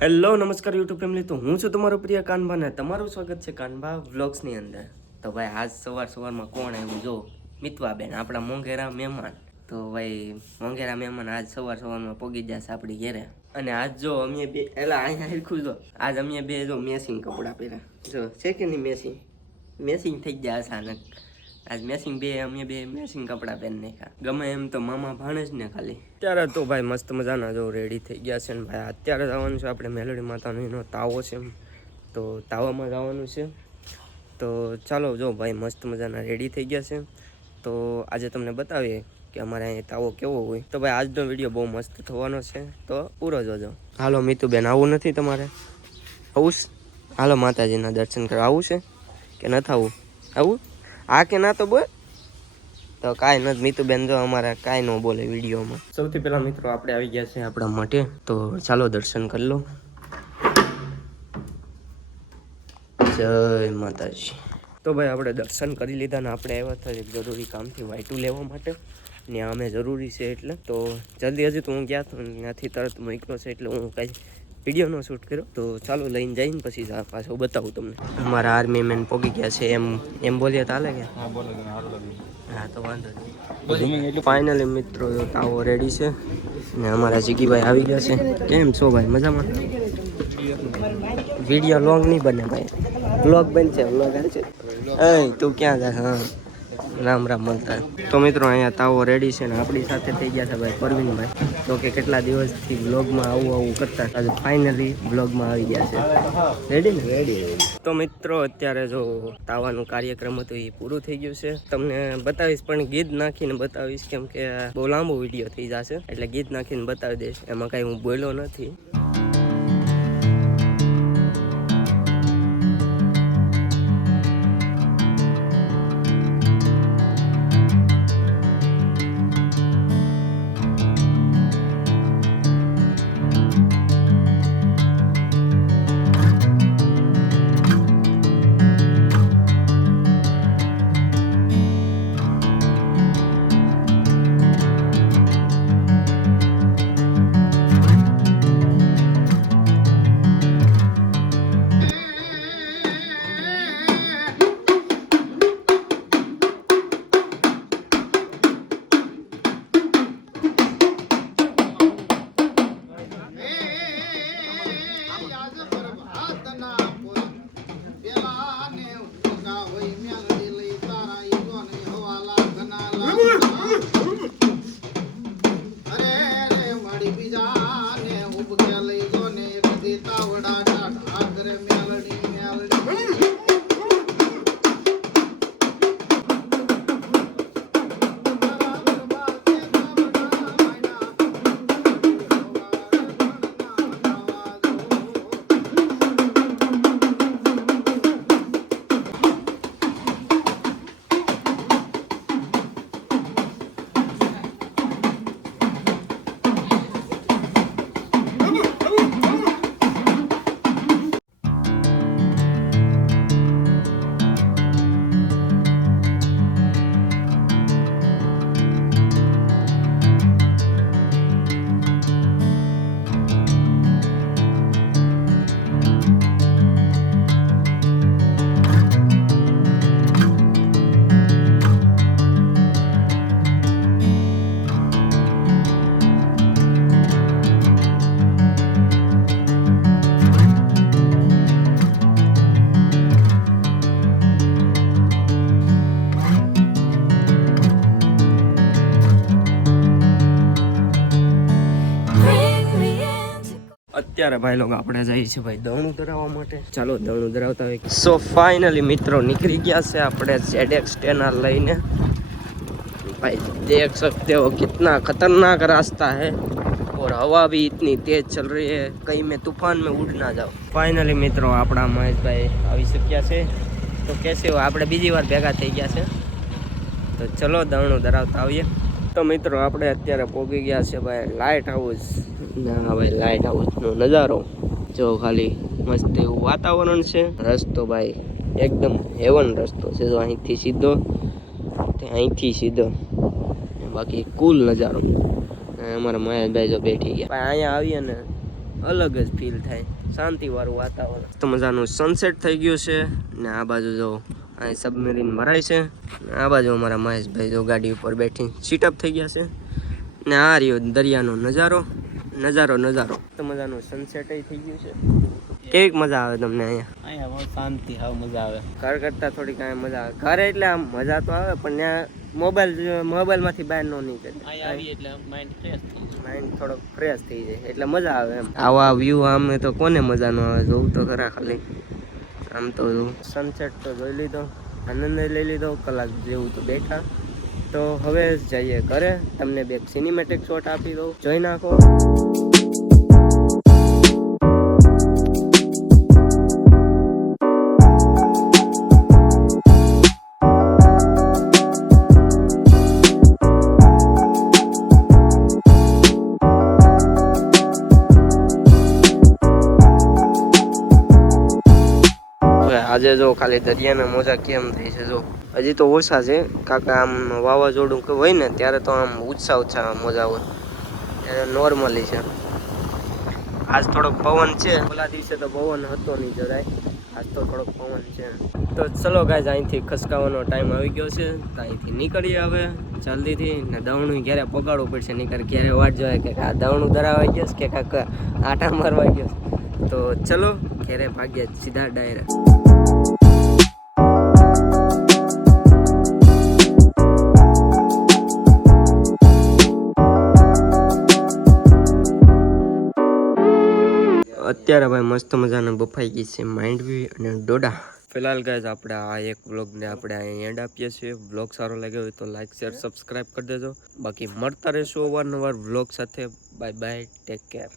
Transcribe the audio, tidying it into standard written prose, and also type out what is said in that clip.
Hello નમસ્કાર YouTube family, તો હું છું તમારો પ્રિય કાનભા ને તમારું સ્વાગત છે કાનભા વ્લોગ્સની અંદર. તો ભાઈ આજ સવારમાં કોણ આવ્યું જો, મિતવાબેન આપણા મોંઘેરા મહેમાન. તો ભાઈ મોંઘેરા મહેમાન આજ સવારમાં પોગી જશે આપણી ઘેરે. અને આજ જો અમે બે એલા અહીંયા હિરખું જો, આજ અમે બે જો મેસિંગ કપડાં પહેર્યા જો, છે કે નહીં મેસિંગ થઈ ગયા અચાનક. આજ અમે બે મેસિંગ કપડાં પહેરી નાખ્યા. ગમે એમ તો મામા ભાણેજ ને ખાલી. અત્યારે તો ભાઈ મસ્ત મજાના જો રેડી થઈ ગયા છે ને ભાઈ અત્યારે જવાનું છે આપણે મેલડી માતાનો એનો તાવો છે, તો તાવામાં જવાનું છે. તો ચાલો જો ભાઈ મસ્ત મજાના રેડી થઈ ગયા છે. તો આજે તમને બતાવીએ કે અમારે અહીંયા તાવો કેવો હોય. તો ભાઈ આજનો વિડીયો બહુ મસ્ત થવાનો છે, તો પૂરો જોજો. હાલો મિતુબેન, આવું નથી તમારે? આવું? હાલો માતાજીના દર્શન કરવા આવું છે કે નથી આવું? આવું આ કે ના તો બોલ. તો કાંઈ નથી મિતુબેન, જો અમારે કાંઈ ન બોલે વિડીયોમાં. સૌથી પહેલાં મિત્રો આપણે આવી ગયા છે આપણા માટે, તો ચાલો દર્શન કરી લો. જય માતાજી. તો ભાઈ આપણે દર્શન કરી લીધા ને આપણે આવ્યા હતા એક જરૂરી કામથી વાઈટું લેવા માટે ને અમે જરૂરી છે એટલે. તો જલ્દી હજી તો હું ગયા તો ત્યાંથી તરત મોકલો છે એટલે હું કાંઈ વિડીયોનો શૂટ કર્યો. તો ચાલો લઈને જઈને પછી પાછું બતાવું તમને. અમારા આર્મી મેન પોગી ગયા છે એમ બોલીએ તો હાલે કે? હા તો વાંધો નહીં. ફાઇનલી મિત્રો તાવો રેડી છે ને અમારા જીગીભાઈ આવી ગયા છે. કેમ છો ભાઈ, મજામાં? વિડીયો લોંગ નહીં બને ભાઈ, વ્લોગ બનશે. વ્લોગ હાલશે. તું ક્યાં જાય? હા રામ રામ મળતા. તો મિત્રો અહીંયા તાવો રેડી છે ને આપણી સાથે થઈ ગયા છે ભાઈ પરવીનભાઈ. તો કે કેટલા દિવસથી બ્લોગમાં આવું કરતા, આજે ફાઇનલી બ્લોગમાં આવી ગયા છે. રેડી ને? રેડી. તો મિત્રો અત્યારે જો તાવાનું કાર્યક્રમ હતું એ પૂરું થઈ ગયું છે. તમને બતાવીશ પણ ગીત નાખીને બતાવીશ, કેમ કે બહુ લાંબો વિડીયો થઈ જશે એટલે ગીત નાખીને બતાવી દઈશ. એમાં કાંઈ હું બોલ્યો નથી. અત્યારે ભાઈ લોકો આપણે જઈએ છીએ ભાઈ દણું ધરાવવા માટે. ચાલો દણું ધરાવતા હોય. સો ફાઇનલી મિત્રો નીકળી ગયા છે આપણે ZX 10R લઈને. भाई देख सकते हो कितना खतरनाक रास्ता है और हवा भी इतनी तेज चल रही है, कहीं मैं तूफान में उड़ ना जाऊँ. फाइनली મિત્રો આપણા મહેશભાઈ આવી શક્યા છે. તો કેસે આપણે બીજી વાર ભેગા થઈ ગયા છે. તો ચલો દણું ધરાવતા આવીએ. તો મિત્રો આપણે અત્યારે પહોંચી ગયા છે ભાઈ લાઇટ હાઉસ. ના ભાઈ લાઇટ હાઉસનો નજારો જો, ખાલી મસ્ત એવું વાતાવરણ છે. રસ્તો ભાઈ એકદમ હેવન રસ્તો છે. જો અહીંથી સીધો બાકી કુલ નજારો. અમારા મહેશભાઈ જો બેઠી ગયા. અહીંયા આવીએ ને અલગ જ ફીલ થાય, શાંતિવાળું વાતાવરણ. તો મજાનું સનસેટ થઈ ગયું છે ને આ બાજુ જો અહીં સબમરીન ભરાય છે. આ બાજુ અમારા મહેશભાઈ જો ગાડી ઉપર બેઠી સીટઅપ થઈ ગયા છે ને આ રહ્યો દરિયાનો નજારો. તો મજાનું સનસેટ થઈ ગયું છે. કેવીક મજા આવે તમને અહીંયા? શાંતિ, હાવ મજા આવે. ઘર કરતાં થોડીક અહીંયા મજા આવે. ઘરે એટલે આમ મજા તો આવે પણ ત્યાં મોબાઈલમાંથી બહાર ન નીકળે. એટલે માઇન્ડ થોડોક ફ્રેશ થઈ જાય એટલે મજા આવે એમ. આવા વ્યૂ આમ તો કોને મજા ન આવે, જોવું તો ખરા. ખાલી આમ તો સનસેટ તો જોઈ લીધો, આનંદ લઈ લીધો, કલાક જેવું તો બેઠા. તો હવે જઈએ ઘરે. તમને બે સિનેમેટિક શોટ આપી દઉં, જોઈ નાખો. આજે જો ખાલી દરિયાના મોજા કેમ થાય છે જો, હજી તો ઓછા છે. કાકા આમ વાવાઝોડું હોય ને ત્યારે તો આમ ઓછા મોજા હોય, ત્યારે નોર્મલી છે. આજ થોડોક પવન છે, ઓલા દિવસે તો પવન હતો નહીં જરાય, આજ તો થોડોક પવન છે. તો ચલો ગાઈઝ, અહીંથી ખસકાવાનો ટાઈમ આવી ગયો છે, તો અહીંથી નીકળીએ હવે જલ્દીથી. ને દવણું ઘેરે પગાડવું પડશે, નહીં ઘેરે વાટ જોઈએ કે આ દવણું ધરાવાઈ ગયો કે કાંક આટા મારવા ગયો. તો ચલો ઘેરે ભાગ્યા સીધા ડાયરેક્ટ. અત્યારે ભાઈ મસ્ત મજાના બફાઈ ગઈ છે માંડવી અને ડોડા. ફિલહાલ ગાઈઝ આપણે આ એક વ્લોગને આપણે અહીં એન્ડ આપીએ છીએ. વ્લોગ સારો લાગ્યો હોય તો લાઈક શેર સબસ્ક્રાઈબ કરી દેજો. બાકી મળતા રહેશું અવારનવાર વ્લોગ સાથે. Bye bye, take care.